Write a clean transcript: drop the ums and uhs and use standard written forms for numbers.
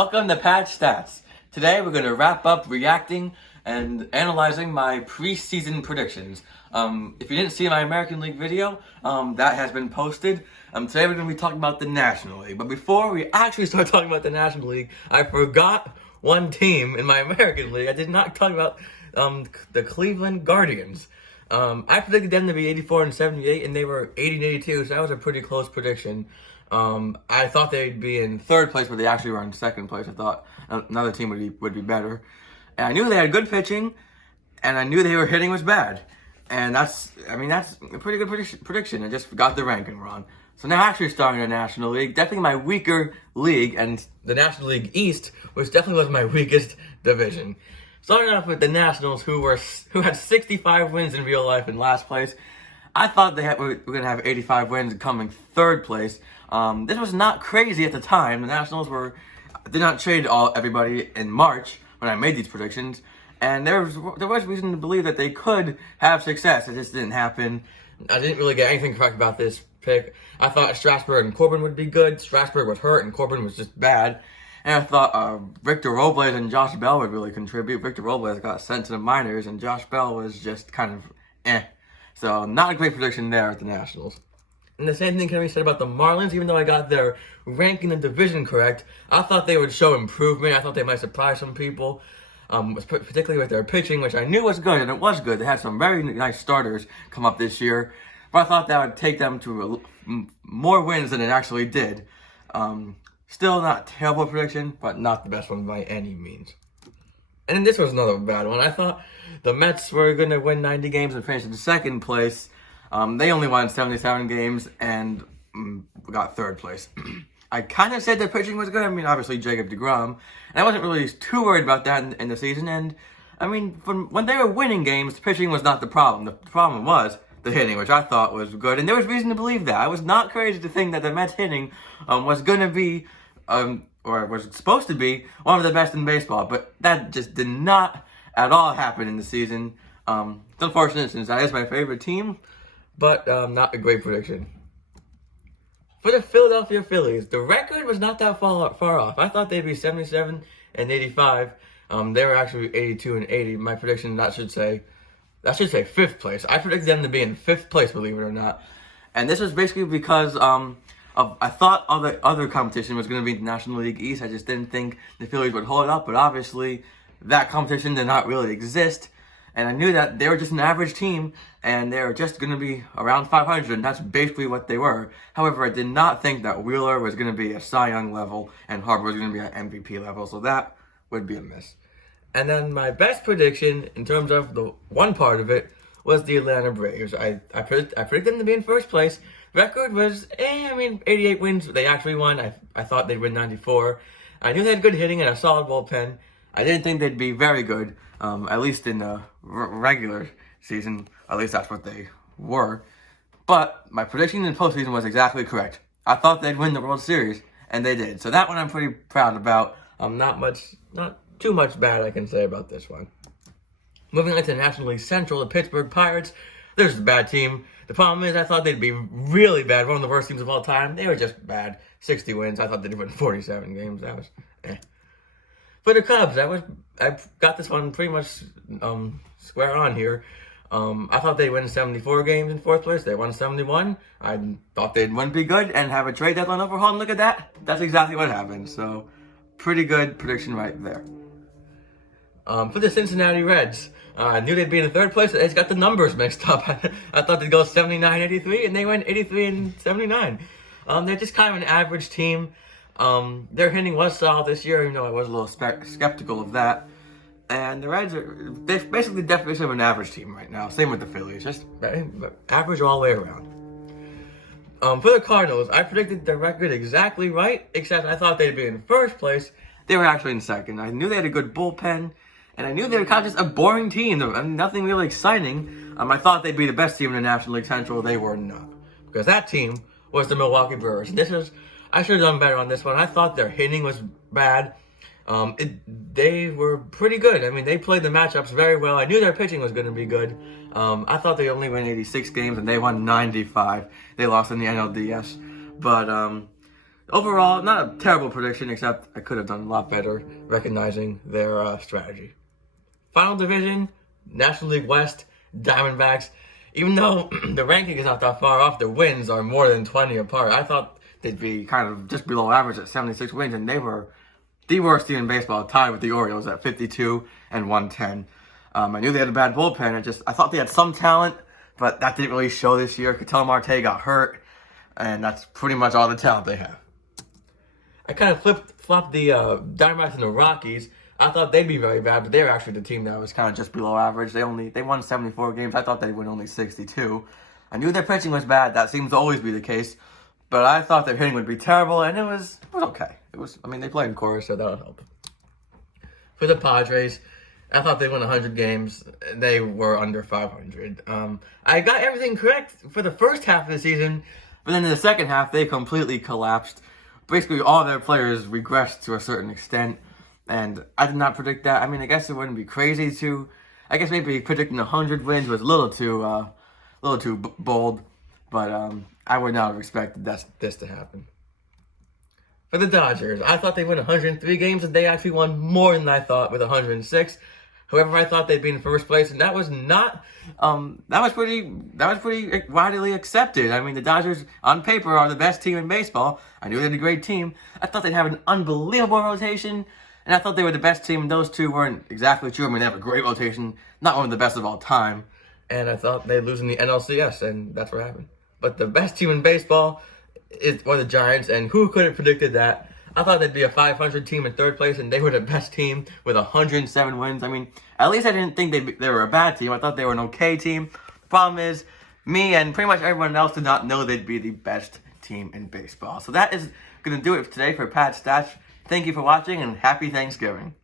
Welcome to Patch Stats. Today we're going to wrap up reacting and analyzing my preseason predictions. If you didn't see my American League video, that has been posted. Today we're going to be talking about the National League. But before we actually start talking about the National League, I forgot one team in my American League. I did not talk about the Cleveland Guardians. I predicted them to be 84 and 78, and they were 80 and 82, so that was a pretty close prediction. I thought they'd be in third place, but they actually were in second place. I thought another team would be better. And I knew they had good pitching, and I knew their hitting was bad. And that's a pretty good prediction. I just got the ranking wrong. So now actually starting the National League, definitely my weaker league, and the National League East, which definitely was my weakest division. Starting off with the Nationals, who had 65 wins in real life in last place. I thought were going to have 85 wins and coming third place. This was not crazy at the time. The Nationals did not trade everybody in March when I made these predictions, and there was reason to believe that they could have success. It just didn't happen. I didn't really get anything correct about this pick. I thought Strasburg and Corbin would be good. Strasburg was hurt and Corbin was just bad. And I thought Victor Robles and Josh Bell would really contribute. Victor Robles got sent to the minors, and Josh Bell was just kind of eh. So not a great prediction there at the Nationals. And the same thing can be said about the Marlins. Even though I got their ranking and division correct, I thought they would show improvement. I thought they might surprise some people, particularly with their pitching, which I knew was good, and it was good. They had some very nice starters come up this year, but I thought that would take them to more wins than it actually did. Still not a terrible prediction, but not the best one by any means. And this was another bad one. I thought the Mets were going to win 90 games and finish in second place. They only won 77 games and got third place. I kind of said their pitching was good. I mean, obviously Jacob deGrom. And I wasn't really too worried about that in the season. And, I mean, when they were winning games, the pitching was not the problem. The problem was the hitting, which I thought was good. And there was reason to believe that. I was not crazy to think that the Mets hitting was going to be, or was supposed to be, one of the best in baseball. But that just did not at all happen in the season. It's unfortunate since that is my favorite team, but not a great prediction. For the Philadelphia Phillies, the record was not that far off. I thought they'd be 77 and 85. They were actually 82 and 80. My prediction, that should say fifth place. I predicted them to be in fifth place, believe it or not. And this was basically because I thought all the other competition was going to be the National League East. I just didn't think the Phillies would hold up, but obviously that competition did not really exist. And I knew that they were just an average team, and they were just going to be around 500, and that's basically what they were. However, I did not think that Wheeler was going to be a Cy Young level, and Harper was going to be at MVP level, so that would be a miss. And then my best prediction, in terms of the one part of it, was the Atlanta Braves. I predicted them to be in first place. Record was, 88 wins. They actually won. I thought they'd win 94. I knew they had good hitting and a solid bullpen. I didn't think they'd be very good, at least in the regular season. At least that's what they were. But my prediction in postseason was exactly correct. I thought they'd win the World Series, and they did. So that one I'm pretty proud about. Not too much bad I can say about this one. Moving on to the National League Central, the Pittsburgh Pirates. They're just a bad team. The problem is I thought they'd be really bad, one of the worst teams of all time. They were just bad. 60 wins. I thought they'd win 47 games. That was For the Cubs, I got this one pretty much square on here. I thought they'd win 74 games in fourth place. They won 71. I thought they wouldn't be good and have a trade deadline overhaul. And look at that. That's exactly what happened. So, pretty good prediction right there. For the Cincinnati Reds, I knew they'd be in third place. They just got the numbers mixed up. I thought they'd go 79-83, and they went 83 and 79. They're just kind of an average team. Their hitting was solid this year, even though I was a little skeptical of that. And the Reds are basically the definition of an average team right now. Same with the Phillies, just average all the way around. For the Cardinals, I predicted their record exactly right, except I thought they'd be in first place. They were actually in second. I knew they had a good bullpen, and I knew they were kind of just a boring team. Nothing really exciting. I thought they'd be the best team in the National League Central. They were not, because that team was the Milwaukee Brewers. I should have done better on this one. I thought their hitting was bad. They were pretty good. They played the matchups very well. I knew their pitching was going to be good. I thought they only won 86 games, and they won 95. They lost in the NLDS. But Overall, not a terrible prediction, except I could have done a lot better recognizing their strategy. Final division, National League West, Diamondbacks. Even though the ranking is not that far off, the wins are more than 20 apart. I thought they'd be kind of just below average at 76 wins, and they were the worst team in baseball, tied with the Orioles at 52 and 110. I knew they had a bad bullpen. I thought they had some talent, but that didn't really show this year. Ketel Marte got hurt, and that's pretty much all the talent they have. I kind of flopped the Diamondbacks and the Rockies. I thought they'd be very bad, but they were actually the team that was kind of just below average. They won 74 games. I thought they'd win only 62. I knew their pitching was bad. That seems to always be the case. But I thought their hitting would be terrible, and it was okay. They played in chorus, so that'll help. For the Padres, I thought they'd win 100 games. They were under 500. I got everything correct for the first half of the season, but then in the second half, they completely collapsed. Basically, all their players regressed to a certain extent, and I did not predict that. I guess it wouldn't be crazy to. I guess maybe predicting 100 wins was a little too bold, but I would not have expected this to happen. For the Dodgers, I thought they'd win 103 games, and they actually won more than I thought with 106. However, I thought they'd be in first place, and that was not. That was pretty widely accepted. The Dodgers on paper are the best team in baseball. I knew they had a great team. I thought they'd have an unbelievable rotation, and I thought they were the best team. And those two weren't exactly true. They have a great rotation, not one of the best of all time. And I thought they'd lose in the NLCS, and that's what happened. But the best team in baseball were the Giants, and who could have predicted that? I thought they'd be a 500 team in third place, and they were the best team with 107 wins. At least I didn't think they were a bad team. I thought they were an okay team. The problem is, me and pretty much everyone else did not know they'd be the best team in baseball. So that is going to do it today for Pat Stats. Thank you for watching, and happy Thanksgiving.